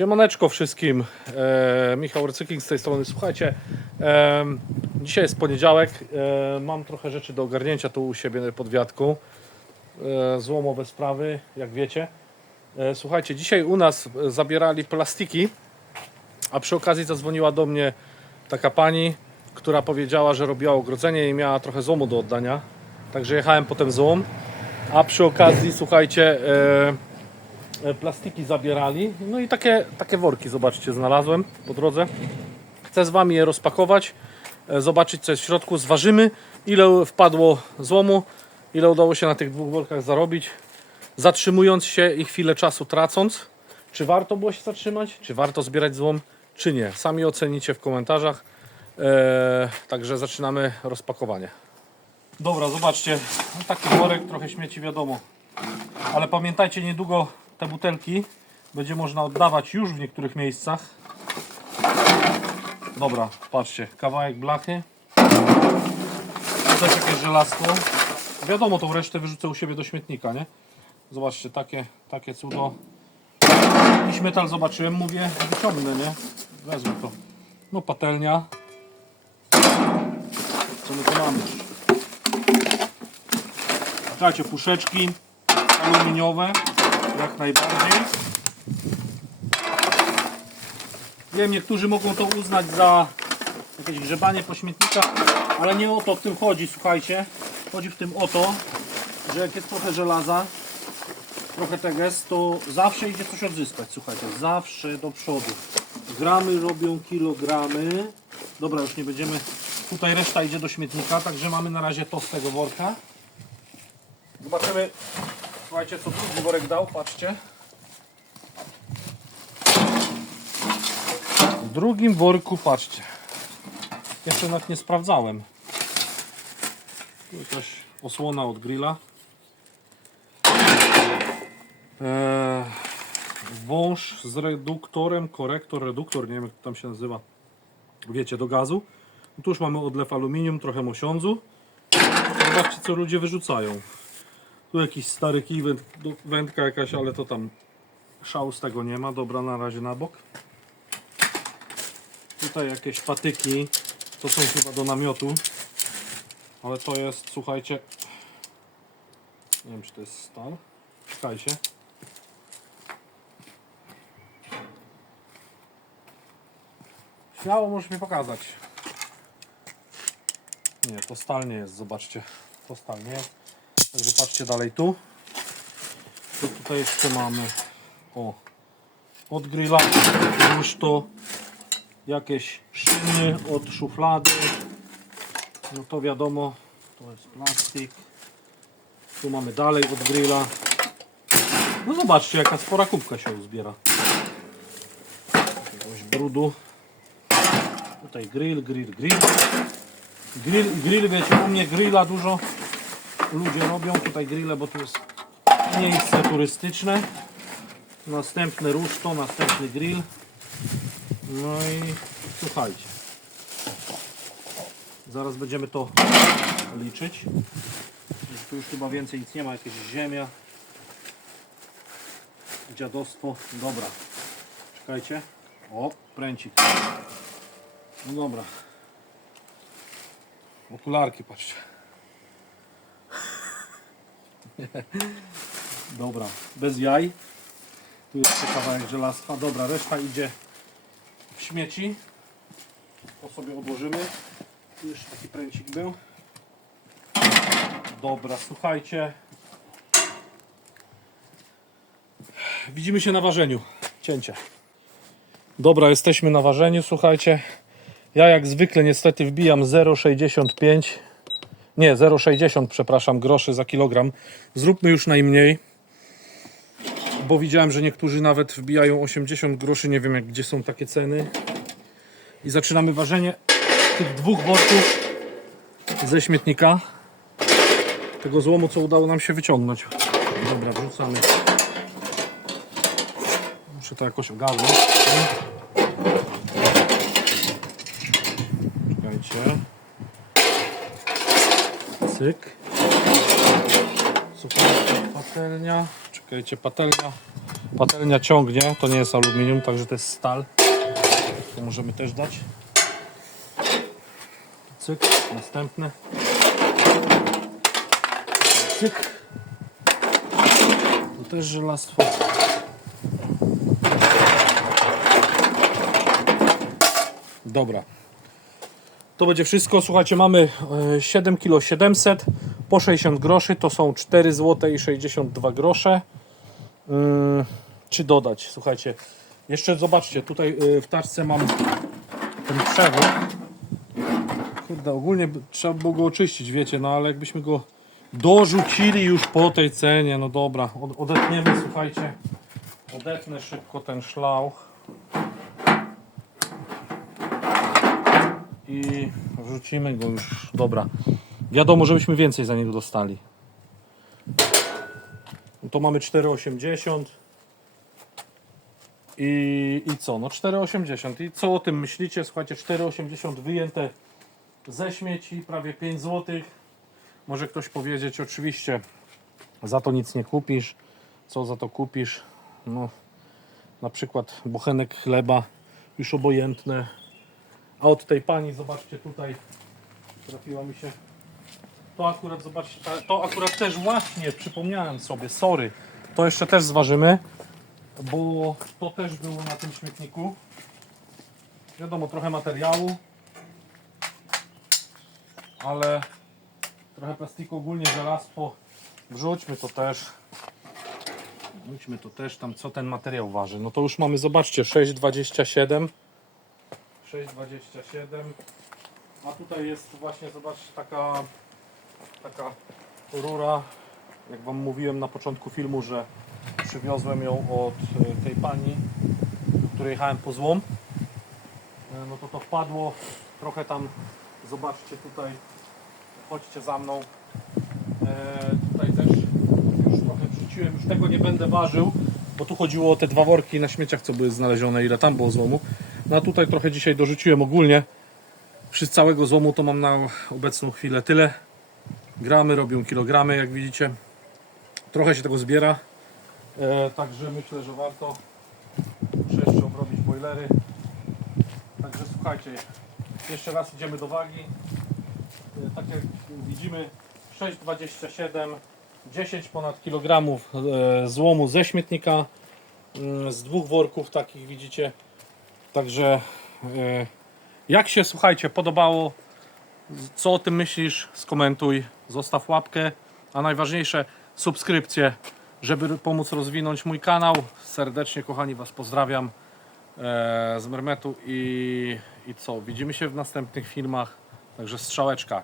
Siemaneczko wszystkim, e, Michał Recykling z tej strony. Słuchajcie, e, dzisiaj jest poniedziałek, e, mam trochę rzeczy do ogarnięcia tu u siebie pod wiatką. E, złomowe sprawy, jak wiecie. E, słuchajcie, dzisiaj u nas zabierali plastiki, a przy okazji zadzwoniła do mnie taka pani, która powiedziała, że robiła ogrodzenie i miała trochę złomu do oddania. Także jechałem potem złom, a przy okazji, słuchajcie, e, plastiki zabierali. No i takie, takie worki, zobaczcie, znalazłem po drodze. Chcę z Wami je rozpakować, e, zobaczyć co jest w środku. Zważymy, ile wpadło złomu, ile udało się na tych dwóch workach zarobić. Zatrzymując się i chwilę czasu tracąc, czy warto było się zatrzymać, czy warto zbierać złom, czy nie. Sami ocenicie w komentarzach. E, także zaczynamy rozpakowanie. Dobra, zobaczcie, no taki worek, trochę śmieci wiadomo. Ale pamiętajcie, niedługo te butelki będzie można oddawać już w niektórych miejscach. Dobra, patrzcie, kawałek blachy. Też jakieś żelazko. Wiadomo, tą resztę wyrzucę u siebie do śmietnika, nie? Zobaczcie, takie, takie cudo. Jakiś metal zobaczyłem, mówię, wyciągnę, nie? Wezmę to. No, patelnia. Co my tu mamy? Słuchajcie, puszeczki aluminiowe, jak najbardziej. Wiem, niektórzy mogą to uznać za jakieś grzebanie po śmietnikach, ale nie o to w tym chodzi, słuchajcie. Chodzi w tym o to, że jak jest trochę żelaza, trochę teges, to zawsze idzie coś odzyskać, słuchajcie, zawsze do przodu. Gramy robią kilogramy. Dobra, już nie będziemy, tutaj reszta idzie do śmietnika, także mamy na razie to z tego worka. Zobaczymy, słuchajcie, co drugi worek dał, patrzcie. W drugim worku, patrzcie. Jeszcze nawet nie sprawdzałem. Tu jakaś osłona od grilla. Eee, wąż z reduktorem, korektor, reduktor, nie wiem jak to tam się nazywa. Wiecie, do gazu. Tu już mamy odlew aluminium, trochę mosiądzu. Zobaczcie co ludzie wyrzucają. Tu jakiś stary kij, wędka jakaś, ale to tam szału z tego nie ma. Dobra, na razie na bok. Tutaj jakieś patyki. To są chyba do namiotu. Ale to jest, słuchajcie. Nie wiem, czy to jest stal. Czekajcie. Śmiało możesz mi pokazać. Nie, to stal nie jest, zobaczcie. To stal nie jest. Także patrzcie dalej tu. Co tutaj jeszcze mamy? O, od grilla już to jakieś szyny od szuflady. No to wiadomo, to jest plastik. Tu mamy dalej od grilla. No zobaczcie, jaka spora kubka się uzbiera. Jakiegoś brudu. Tutaj grill, grill, grill. Grill, grill, wiecie, u mnie grilla dużo ludzie robią tutaj grille, bo tu jest miejsce turystyczne. Następne ruszto, następny grill. No i słuchajcie. Zaraz będziemy to liczyć. Tu już chyba więcej nic nie ma, jakieś ziemia. Dziadostwo. Dobra. Czekajcie. O, pręcik. No dobra. Okularki, patrzcie. Dobra, bez jaj. Tu jeszcze kawałek żelastwa. Dobra, reszta idzie w śmieci. To sobie odłożymy. Tu jeszcze taki pręcik był. Dobra, słuchajcie. Widzimy się na ważeniu. Cięcie. Dobra, jesteśmy na ważeniu, słuchajcie. Ja jak zwykle niestety wbijam 0,65 nie, 0,60 przepraszam, groszy za kilogram. Zróbmy już najmniej, bo widziałem, że niektórzy nawet wbijają 80 groszy, nie wiem jak, gdzie są takie ceny. I zaczynamy ważenie tych dwóch worków ze śmietnika. Tego złomu, co udało nam się wyciągnąć. Dobra, wrzucamy. Muszę to jakoś ogarnąć. Czekajcie. Cyk. Patelnia. Czekajcie, patelnia. Patelnia ciągnie, to nie jest aluminium, także to jest stal. To możemy też dać. Cyk, następny. Cyk. To też żelastwo. Dobra. To będzie wszystko. Słuchajcie, mamy e, 7 kg 700 po 60 groszy. To są 4 zł i 62 grosze. Yy, czy dodać? Słuchajcie, jeszcze zobaczcie, tutaj yy, w taczce mam ten przewód. Kurde, ogólnie trzeba było go oczyścić, wiecie, no ale jakbyśmy go dorzucili już po tej cenie, no dobra, od, odetniemy, słuchajcie, odetnę szybko ten szlauch i wrzucimy go już, dobra. Wiadomo, żebyśmy więcej za niego dostali. No to mamy 4,80 i, i co? No 4,80 i co o tym myślicie? Słuchajcie, 4,80 wyjęte ze śmieci, prawie 5 zł. Może ktoś powiedzieć, oczywiście za to nic nie kupisz. Co za to kupisz? No, na przykład bochenek chleba, już obojętne. A od tej pani, zobaczcie tutaj, trafiła mi się to akurat, zobaczcie, to akurat też właśnie przypomniałem sobie, sorry. To jeszcze też zważymy, bo to też było na tym śmietniku. Wiadomo, trochę materiału, ale trochę plastiku, ogólnie żelastwo. Wrzućmy to też. Wrzućmy to też tam, co ten materiał waży. No to już mamy, zobaczcie, 6,27. 6,27. A tutaj jest właśnie, zobaczcie, taka taka rura, jak Wam mówiłem na początku filmu, że przywiozłem ją od e, tej pani, do której jechałem po złom. E, No to to wpadło, trochę tam, zobaczcie tutaj, chodźcie za mną. E, tutaj też już trochę wrzuciłem, już tego nie będę ważył, bo tu chodziło o te dwa worki na śmieciach, co były znalezione, ile tam było złomu. No a tutaj trochę dzisiaj dorzuciłem ogólnie. Przy całego złomu to mam na obecną chwilę tyle gramy robią kilogramy, jak widzicie. Trochę się tego zbiera, e, także myślę, że warto jeszcze obrobić boilery. Także słuchajcie, jeszcze raz idziemy do wagi. E, tak jak widzimy, 6,27, 10 ponad kilogramów e, złomu ze śmietnika, mm, z dwóch worków takich widzicie. Także e, jak się słuchajcie podobało, co o tym myślisz? Skomentuj, zostaw łapkę, a najważniejsze subskrypcję, żeby pomóc rozwinąć mój kanał. Serdecznie kochani Was pozdrawiam e, z Mermetu i, i co? Widzimy się w następnych filmach. Także strzałeczka.